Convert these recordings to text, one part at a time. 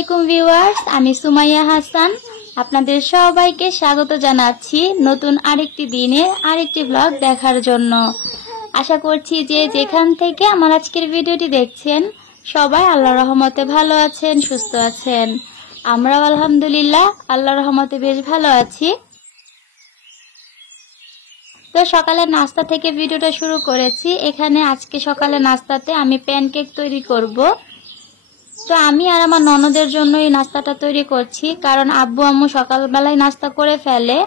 আলাইকুম ভিউয়ার্স, আমি সুমাইয়া হাসান। আপনাদের সবাইকে স্বাগত জানাচ্ছি নতুন আরেকটি দিনের আরেকটি ব্লগ দেখার জন্য। আশা করছি যে যেখান থেকে আমার আজকের ভিডিওটি দেখছেন সবাই আল্লাহর রহমতে ভালো আছেন, সুস্থ আছেন। আমরাও আলহামদুলিল্লাহ আল্লাহর রহমতে বেশ ভালো আছি। তো সকালের নাস্তা থেকে ভিডিওটা শুরু করেছি। এখানে আজকে সকালে নাস্তাতে আমি প্যানকেক তৈরি করব। তো আমি আর আমার ননদের জন্য এই নাস্তাটা তৈরি করছি, কারণ আব্বু আম্মু সকালবেলায় নাস্তা করে ফেলে।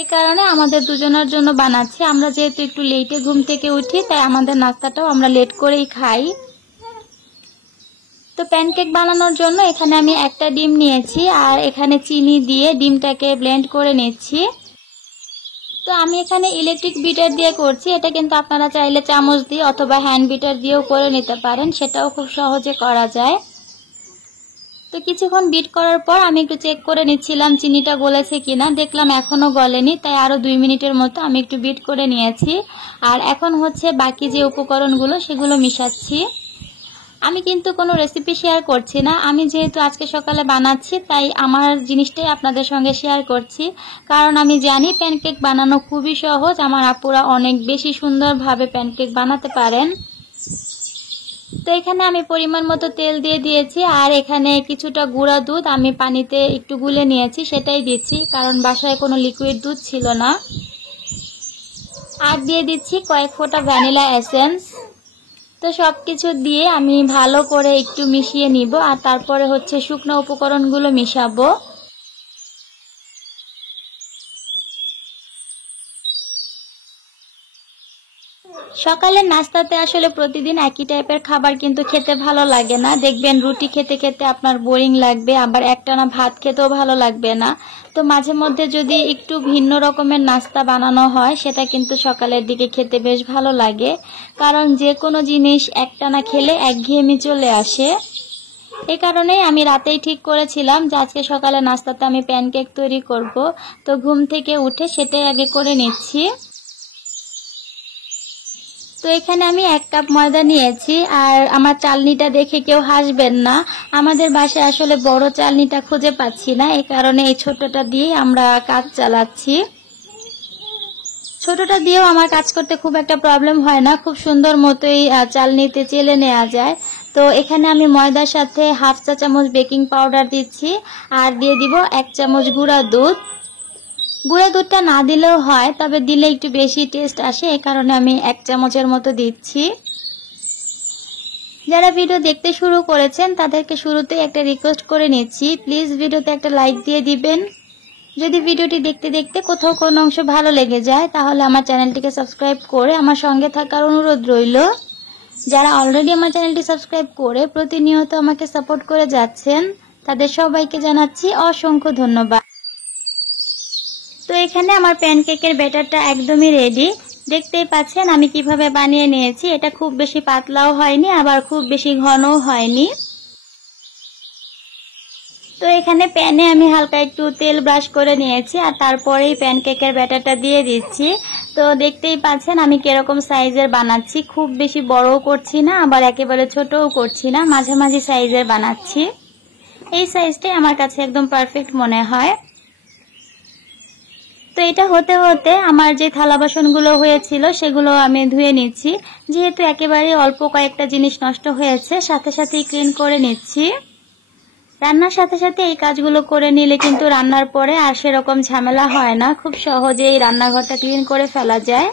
এই কারণে আমাদের দুজনের জন্য বানাচ্ছি। আমরা যেহেতু একটু লেটে ঘুম থেকে উঠি, তাই আমাদের নাস্তাটাও আমরা লেট করেই খাই। তো প্যানকেক বানানোর জন্য এখানে আমি একটা ডিম নিয়েছি, আর এখানে চিনি দিয়ে ডিমটাকে ব্লেন্ড করে নিচ্ছি। তো আমি এখানে ইলেকট্রিক বিটার দিয়ে করছি। এটা কিন্তু আপনারা চাইলে চামচ দিয়ে অথবা হ্যান্ড বিটার দিয়েও করে নিতে পারেন, সেটাও খুব সহজে করা যায়। তো কিছুক্ষণ বিট করার পর আমি একটু চেক করে নিচ্ছিলাম চিনিটা গলেছে কিনা। দেখলাম এখনো গলেনি, তাই আরো 2 মিনিটের মতো আমি একটু বিট করে নিয়েছি। আর এখন হচ্ছে বাকি যে উপকরণগুলো সেগুলো মিশাচ্ছি। আমি কিন্তু কোনো রেসিপি শেয়ার করছি না, আমি যেহেতু আজকে সকালে বানাচ্ছি তাই আমার জিনিসটাই আপনাদের সঙ্গে শেয়ার করছি। কারণ আমি জানি প্যানকেক বানানো খুবই সহজ, আমার আপুরা অনেক বেশি সুন্দরভাবে প্যানকেক বানাতে পারেন। তো এখানে আমি পরিমাণ মতো তেল দিয়ে দিয়েছি, আর এখানে কিছুটা গুঁড়া দুধ আমি পানিতে একটু গুলে নিয়েছি, সেটাই দিচ্ছি, কারণ বাসায় কোনো লিকুইড দুধ ছিল না। আর দিয়ে দিচ্ছি কয়েক ফোঁটা ভ্যানিলা এসেন্স। তো সবকিছু দিয়ে আমি ভালো করে একটু মিশিয়ে নিব, আর তারপরে হচ্ছে শুকনো উপকরণগুলো মিশাবো। সকালের নাস্তাতে আসলে প্রতিদিন একই টাইপের খাবার কিন্তু খেতে ভালো লাগে না। দেখবেন রুটি খেতে খেতে আপনার বোরিং লাগবে, আবার একটানা ভাত খেতেও ভালো লাগবে না। তো মাঝে মধ্যে যদি একটু ভিন্ন রকমের নাস্তা বানানো হয়, সেটা কিন্তু সকালের দিকে খেতে বেশ ভালো লাগে। কারণ যে কোনো জিনিস একটানা খেলে একঘেয়েমি চলে আসে। এই কারণেই আমি রাতেই ঠিক করেছিলাম যে আজকে সকালে নাস্তাতে আমি প্যানকেক তৈরি করব। তো ঘুম থেকে উঠে সেটাই আগে করে নিচ্ছি। তো এখানে আমি 1 কাপ ময়দা নিয়েছি, আর আমার চালনিটা দেখে কেউ হাসবেন না। আমাদের বাসায় আসলে বড় চালনিটা খুঁজে পাচ্ছি না, এই কারণে এই ছোটটা দিয়ে আমরা কাজ চালাচ্ছি। ছোটটা দিয়েও আমার কাজ করতে খুব একটা প্রবলেম হয় না, খুব সুন্দর মতোই চালনিতে চেলে নেওয়া যায়। তো এখানে আমি ময়দার সাথে 1/2 চা চামচ বেকিং পাউডার দিচ্ছি, আর দিয়ে দিব 1 চামচ গুঁড়া দুধ। গুঁড়া দুধটা না দিলেও হয়, তবে দিলে একটু বেশি টেস্ট আসে, এই কারণে আমি 1 চামচের মতো দিচ্ছি। যারা ভিডিও দেখতে শুরু করেছেন তাদেরকে শুরুতেই একটা রিকোয়েস্ট করে নিচ্ছি, প্লিজ ভিডিওতে একটা লাইক দিয়ে দিবেন। যদি ভিডিওটি দেখতে দেখতে কোথাও কোনো অংশ ভালো লেগে যায়, তাহলে আমার চ্যানেলটিকে সাবস্ক্রাইব করে আমার সঙ্গে থাকার অনুরোধ রইল। যারা অলরেডি আমার চ্যানেলটি সাবস্ক্রাইব করে প্রতিনিয়ত আমাকে সাপোর্ট করে যাচ্ছেন, তাদের সবাইকে জানাচ্ছি অসংখ্য ধন্যবাদ। তো এখানে আমার প্যানকেকের ব্যাটারটা একদমই রেডি। দেখতেই পাচ্ছেন আমি কিভাবে বানিয়ে নিয়েছি। এটা খুব বেশি পাতলাও হয়নি, আবার খুব বেশি ঘনও হয়নি। তো এখানে প্যানে আমি হালকা একটু তেল ব্রাশ করে নিয়েছি, আর তারপরেই প্যানকেকের ব্যাটারটা দিয়ে দিচ্ছি। তো দেখতেই পাচ্ছেন আমি কিরকম সাইজের বানাচ্ছি, খুব বেশি বড়ও করছি না, আবার একেবারে ছোটও করছি না, মাঝামাঝি সাইজের বানাচ্ছি। এই সাইজটাই আমার কাছে একদম পারফেক্ট মনে হয়। তো এটা হতে হতে আমার যে থালা বাসনগুলো হয়েছিল সেগুলো আমি ধুয়ে নিচ্ছি। যেহেতু একেবারে অল্প কয়েকটা জিনিস নষ্ট হয়েছে, সাথে সাথেই ক্লিন করে নিচ্ছি। রান্নার সাথে সাথে এই কাজগুলো করে নিলে কিন্তু রান্নার পরে আর সেরকম ঝামেলা হয় না, খুব সহজেই রান্নাঘরটা ক্লিন করে ফেলা যায়।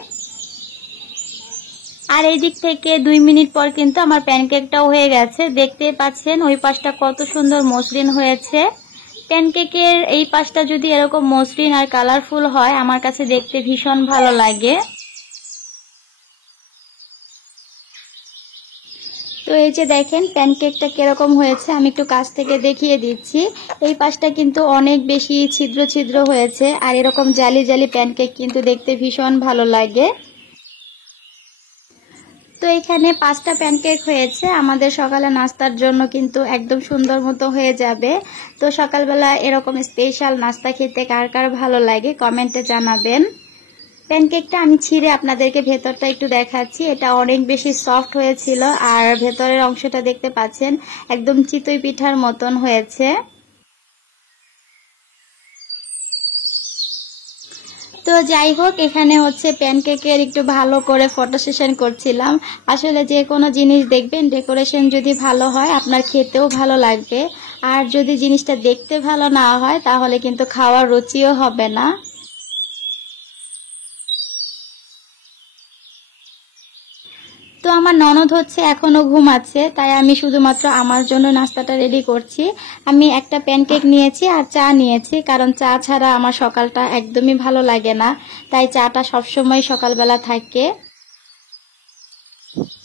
আর এই দিক থেকে 2 মিনিট পর কিন্তু আমার প্যানকেকটাও হয়ে গেছে। দেখতেই পাচ্ছেন ওই পাশটা কত সুন্দর মসৃণ হয়েছে। প্যানকেকের এই পাশটা যদি এরকম মসৃণ আর কালারফুল হয়, আমার কাছে দেখতে ভীষণ ভালো লাগে। তো এই যে দেখেন প্যানকেকটা কিরকম হয়েছে, আমি একটু কাছ থেকে দেখিয়ে দিচ্ছি। এই পাশটা কিন্তু অনেক বেশি ছিদ্র ছিদ্র হয়েছে, আর এরকম জালি জালি প্যানকেক কিন্তু দেখতে ভীষণ ভালো লাগে। তো এখানে 5টা প্যানকেক হয়েছে, আমাদের সকালে নাস্তার জন্য কিন্তু একদম সুন্দর মতো হয়ে যাবে। তো সকালবেলা এরকম স্পেশাল নাস্তা খেতে কার কার ভালো লাগে কমেন্টে জানাবেন। প্যানকেকটা আমি ছিঁড়ে আপনাদেরকে ভেতরটা একটু দেখাচ্ছি। এটা অনেক বেশি সফট হয়েছিল আর ভেতরের অংশটা দেখতে পাচ্ছেন একদম চিতই পিঠার মতন হয়েছে। তো যাই হোক, এখানে হচ্ছে প্যানকেকের একটু ভালো করে ফটো সেশন করছিলাম। আসলে যে কোনো জিনিস দেখবেন ডেকোরেশন যদি ভালো হয় আপনার খেতেও ভালো লাগবে, আর যদি জিনিসটা দেখতে ভালো না হয় তাহলে কিন্তু খাওয়ার রুচিও হবে না। তো আমার ননদ হচ্ছে এখনো ঘুমাচ্ছে, তাই আমি শুধুমাত্র আমার জন্য নাস্তাটা রেডি করছি। আমি একটা প্যানকেক নিয়েছি আর চা নিয়েছি, কারণ চা ছাড়া আমার সকালটা একদমই ভালো লাগে না, তাই চাটা সবসময় সকালবেলা থাকে।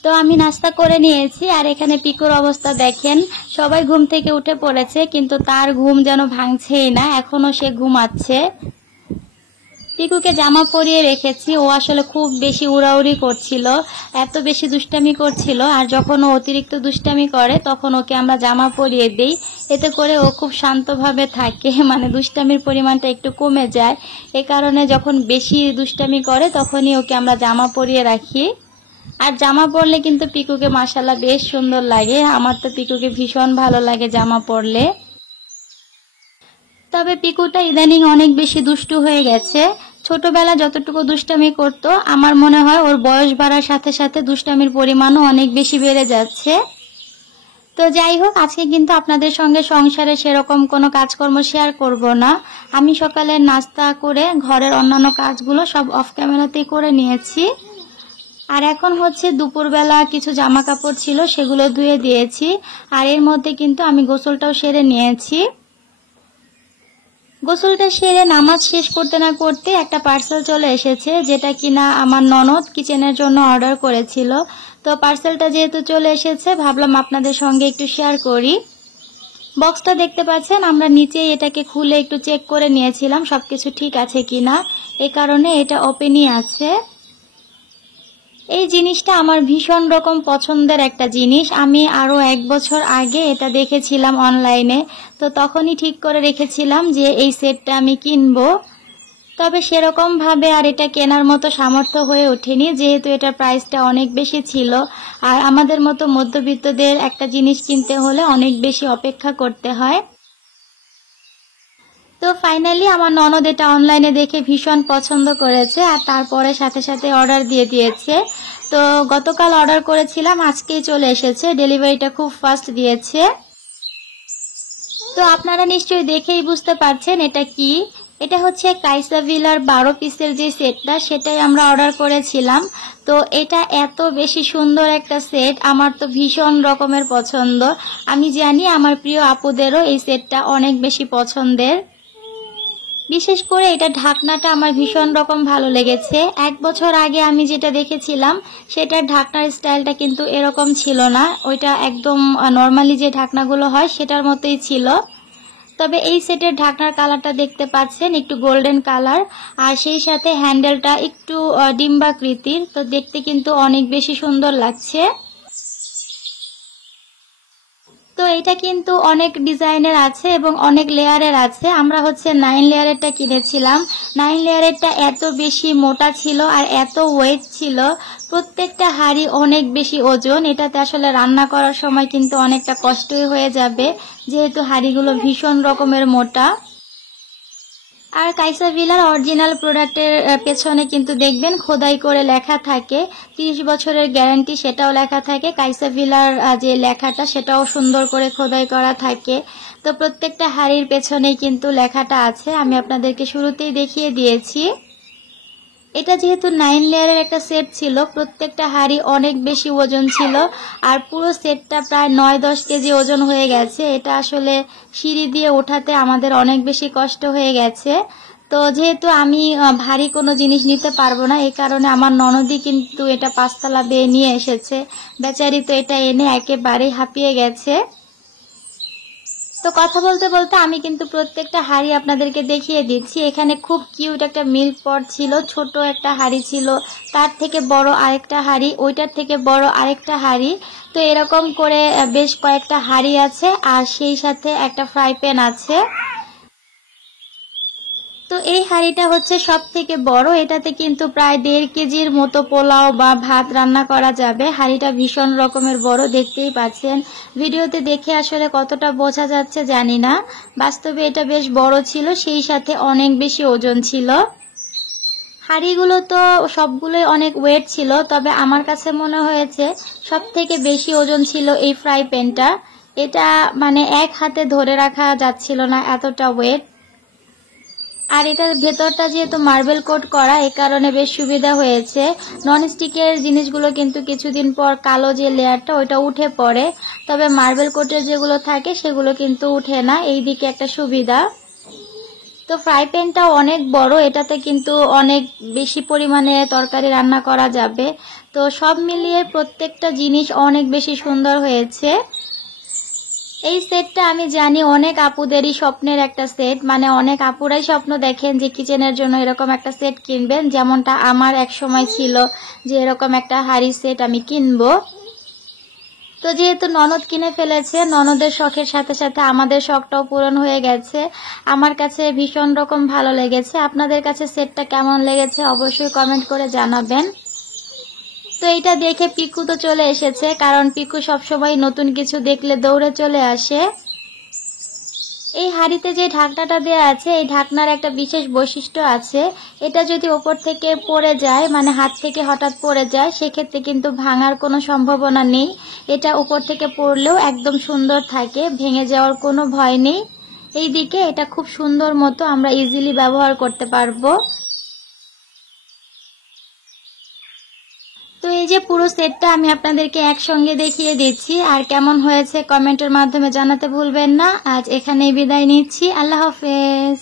তো আমি নাস্তা করে নিয়েছি আর এখানে পিকুর অবস্থা দেখেন, সবাই ঘুম থেকে উঠে পড়েছে কিন্তু তার ঘুম যেন ভাঙছেই না, এখনো সে ঘুমাচ্ছে। পিকুকে জামা পরিয়ে রেখেছি, ও আসলে খুব বেশি উড়াউড়ি করছিল, এত বেশি দুষ্টামি করছিল, আর যখন ও অতিরিক্ত দুষ্টামি করে তখন ওকে আমরা জামা পরিয়ে দেই, এতে করে ও খুব শান্তভাবে থাকে, মানে দুষ্টামির পরিমাণটা একটু কমে যায়। এ কারণে যখন বেশি দুষ্টামি করে তখনই ওকে আমরা জামা পরিয়ে রাখি। আর জামা পরলে কিন্তু পিকুকে মাশাআল্লাহ বেশ সুন্দর লাগে, আমার তো পিকুকে ভীষণ ভালো লাগে জামা পরলে। তবে পিকুটা ইদানিং অনেক বেশি দুষ্টু হয়ে গেছে। ছোটবেলা যতটুকু দুষ্টামি করত, আমার মনে হয় ওর বয়স বাড়ার সাথে সাথে দুষ্টামির পরিমাণও অনেক বেশি বেড়ে যাচ্ছে। তো যাই হোক, আজকে কিন্তু আপনাদের সঙ্গে সংসারে সেরকম কোনো কাজকর্ম শেয়ার করব না। আমি সকালে নাস্তা করে ঘরের অন্যান্য কাজগুলো সব অফ ক্যামেরাতেই করে নিয়েছি। আর এখন হচ্ছে দুপুরবেলা কিছু জামা কাপড় ছিল, সেগুলো ধুয়ে দিয়েছি। আর এর মধ্যে কিন্তু আমি গোসলটাও সেরে নিয়েছি। গোসলটা সেরে নামাজ শেষ করতে না করতে একটা পার্সেল চলে এসেছে, যেটা কিনা আমার ননদ কিচেনের জন্য অর্ডার করেছিল। তো পার্সেলটা যেহেতু চলে এসেছে, ভাবলাম আপনাদের সঙ্গে একটু শেয়ার করি। বক্সটা দেখতে পাচ্ছেন, আমরা নিচে এটাকে খুলে একটু চেক করে নিয়েছিলাম সবকিছু ঠিক আছে কিনা, এই কারণে এটা ওপেনই আছে। এই জিনিসটা আমার ভীষণ রকম পছন্দের একটা জিনিস। আমি আরো 1 বছর আগে এটা দেখেছিলাম অনলাইনে, তো তখনই ঠিক করে রেখেছিলাম যে এই সেটটা আমি কিনবো। তবে সেরকম ভাবে আর এটা কেনার মতো সামর্থ্য হয়ে ওঠেনি, যেহেতু এটার প্রাইসটা অনেক বেশি ছিল, আর আমাদের মতো মধ্যবিত্তদের একটা জিনিস কিনতে হলে অনেক বেশি অপেক্ষা করতে হয়। তো ফাইনালি আমার ননদ এটা অনলাইনে দেখে ভীষণ পছন্দ করেছে, আর তারপরে সাথে সাথে অর্ডার দিয়ে দিয়েছে। তো গতকাল অর্ডার করেছিলাম, আজকেই চলে এসেছে, ডেলিভারিটা খুব ফাস্ট দিয়েছে। তো আপনারা নিশ্চয়ই দেখেই বুঝতে পারছেন এটা কি। এটা হচ্ছে কাইসাভিলার 12 পিসের যে সেটটা, সেটাই আমরা অর্ডার করেছিলাম। তো এটা এত বেশি সুন্দর একটা সেট, আমার তো ভীষণ রকমের পছন্দ। আমি জানি আমার প্রিয় আপুদেরও এই সেটটা অনেক বেশি পছন্দের। বিশেষ করে এটা ঢাকনাটা আমার ভীষণ রকম ভালো লেগেছে। 1 বছর আগে আমি যেটা দেখেছিলাম সেটার ঢাকনার স্টাইলটা কিন্তু এরকম ছিল না, ওইটা একদম নর্মালি যে ঢাকনাগুলো হয় সেটার মতোই ছিল। তবে এই সেটের ঢাকনার কালারটা দেখতে পাচ্ছেন একটু গোল্ডেন কালার, আর সেই সাথে হ্যান্ডেলটা একটু ডিম্বাকৃতির, তো দেখতে কিন্তু অনেক বেশি সুন্দর লাগছে। তো এটা কিন্তু অনেক ডিজাইনের আছে এবং অনেক লেয়ারের আছে। আমরা হচ্ছে 9 লেয়ারেরটা কিনেছিলাম। 9 লেয়ারেরটা এত বেশি মোটা ছিল আর এত ওয়েট ছিল, প্রত্যেকটা হাঁড়ি অনেক বেশি ওজন। এটাতে আসলে রান্না করার সময় কিন্তু অনেকটা কষ্টই হয়ে যাবে, যেহেতু হাঁড়িগুলো ভীষণ রকমের মোটা। আর কাইসাভিলার অরিজিনাল প্রোডাক্টের পেছনে কিন্তু দেখবেন খোদাই করে লেখা থাকে 30 বছরের গ্যারান্টি, সেটাও লেখা থাকে। কাইসাভিলার যে লেখাটা সেটাও সুন্দর করে খোদাই করা থাকে। তো প্রত্যেকটা হাড়ির পেছনেই কিন্তু লেখাটা আছে, আমি আপনাদেরকে শুরুতেই দেখিয়ে দিয়েছি। এটা যেহেতু 9 লেয়ারের একটা সেট ছিল, প্রত্যেকটা হাঁড়ি অনেক বেশি ওজন ছিল, আর পুরো সেটটা প্রায় 9-10 কেজি ওজন হয়ে গেছে। এটা আসলে সিঁড়ি দিয়ে ওঠাতে আমাদের অনেক বেশি কষ্ট হয়ে গেছে। তো যেহেতু আমি ভারী কোনো জিনিস নিতে পারবো না, এই কারণে আমার ননদই কিন্তু এটা 5 তলা বেয়ে নিয়ে এসেছে। বেচারি তো এটা এনে একেবারেই হাঁপিয়ে গেছে। তো কথা বলতে বলতে আমি কিন্তু প্রত্যেকটা হাঁড়ি আপনাদেরকে দেখিয়ে দিচ্ছি। এখানে খুব কিউট একটা মিল্ক পট ছিল, ছোট একটা হাঁড়ি ছিল, তার থেকে বড় আরেকটা হাঁড়ি, ওইটার থেকে বড় আরেকটা হাঁড়ি। তো এরকম করে বেশ কয়েকটা হাঁড়ি আছে, আর সেই সাথে একটা ফ্রাই প্যান আছে। তো এই হাঁড়িটা হচ্ছে সব থেকে বড়, এটাতে কিন্তু প্রায় 1.5 কেজির মতো পোলাও বা ভাত রান্না করা যাবে। হাঁড়িটা ভীষণ রকমের বড়, দেখতেই পাচ্ছেন। ভিডিওতে দেখে আসলে কতটা বোঝা যাচ্ছে জানি না, বাস্তবে এটা বেশ বড় ছিল, সেই সাথে অনেক বেশি ওজন ছিল। হাঁড়িগুলো তো সবগুলোই অনেক ওয়েট ছিল, তবে আমার কাছে মনে হয়েছে সব থেকে বেশি ওজন ছিল এই ফ্রাই প্যানটা। এটা মানে এক হাতে ধরে রাখা যাচ্ছিল না, এতটা ওয়েট। আর এটার ভেতরটা যেহেতু মার্বেল কোট করা, এ কারণে বেশ সুবিধা হয়েছে। ননস্টিকের জিনিসগুলো কিন্তু কিছুদিন পর কালো যে লেয়ারটা ওইটা উঠে পড়ে, তবে মার্বেল কোটের যেগুলো থাকে সেগুলো কিন্তু উঠে না, এই দিকে একটা সুবিধা। তো ফ্রাই প্যানটাও অনেক বড়, এটাতে কিন্তু অনেক বেশি পরিমাণে তরকারি রান্না করা যাবে। তো সব মিলিয়ে প্রত্যেকটা জিনিস অনেক বেশি সুন্দর হয়েছে। এই সেটটা আমি জানি অনেক আপুদেরই স্বপ্নের একটা সেট, মানে অনেক আপুরাই স্বপ্ন দেখেন যে কিচেনের জন্য এরকম একটা সেট কিনবেন, যেমনটা আমার এক সময় ছিল যে এরকম একটা হাঁড়ি সেট আমি কিনবো। তো যেহেতু ননদ কিনে ফেলেছে, ননদের শখের সাথে সাথে আমাদের শখটাও পূরণ হয়ে গেছে। আমার কাছে ভীষণ রকম ভালো লেগেছে। আপনাদের কাছে সেটটা কেমন লেগেছে অবশ্যই কমেন্ট করে জানাবেন। তো এটা দেখে পিকু তো চলে এসেছে, কারণ পিকু সবসময় নতুন কিছু দেখলে দৌড়ে চলে আসে। এই হাঁড়িতে যে ঢাকনাটা দেওয়া আছে, এই ঢাকনার একটা বিশেষ বৈশিষ্ট্য আছে। এটা যদি ওপর থেকে পড়ে যায়, মানে হাত থেকে হঠাৎ পড়ে যায়, সেক্ষেত্রে কিন্তু ভাঙার কোনো সম্ভাবনা নেই। এটা উপর থেকে পড়লেও একদম সুন্দর থাকে, ভেঙে যাওয়ার কোনো ভয় নেই। এই দিকে এটা খুব সুন্দর মতো আমরা ইজিলি ব্যবহার করতে পারবো। তো এই যে পুরো সেটটা আমি আপনাদেরকে একসঙ্গে দেখিয়ে দিচ্ছি, আর কেমন হয়েছে কমেন্টের মাধ্যমে জানাতে ভুলবেন না। আজ এখানেই বিদায় নিচ্ছি, আল্লাহ হাফেজ।